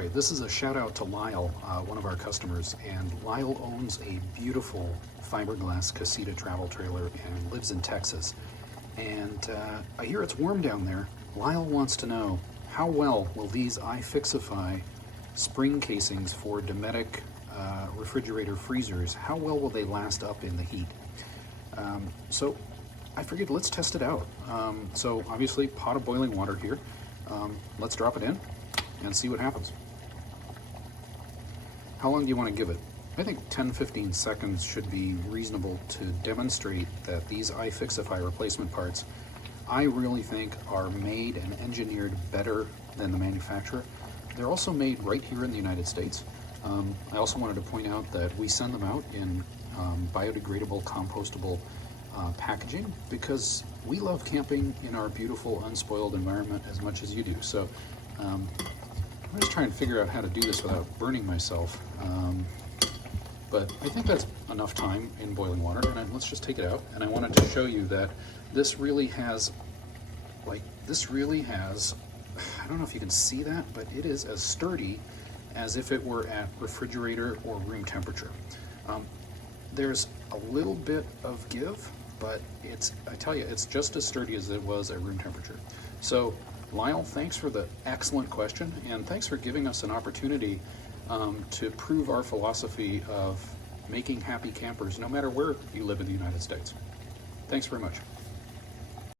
right, this is a shout out to Lyle, one of our customers, and Lyle owns a beautiful fiberglass Casita travel trailer and lives in Texas. And I hear it's warm down there. Lyle wants to know, how well will these iFiXiFi spring casings for Dometic refrigerator freezers, how well will they last up in the heat? So I figured let's test it out. So obviously pot of boiling water here. Let's drop it in and see what happens. How long do you want to give it? I think 10-15 seconds should be reasonable to demonstrate that these iFiXiFi replacement parts, I really think, are made and engineered better than the manufacturer. They're also made right here in the United States. I also wanted to point out that we send them out in biodegradable, compostable packaging because we love camping in our beautiful, unspoiled environment as much as you do. So I'm just trying to figure out how to do this without burning myself. But I think that's enough time in boiling water, and let's just take it out. And I wanted to show you that this really has, I don't know if you can see that, but it is as sturdy as if it were at refrigerator or room temperature. There's a little bit of give, but I tell you, it's just as sturdy as it was at room temperature. So Lyle, thanks for the excellent question, and thanks for giving us an opportunity to prove our philosophy of making happy campers no matter where you live in the United States. Thanks very much.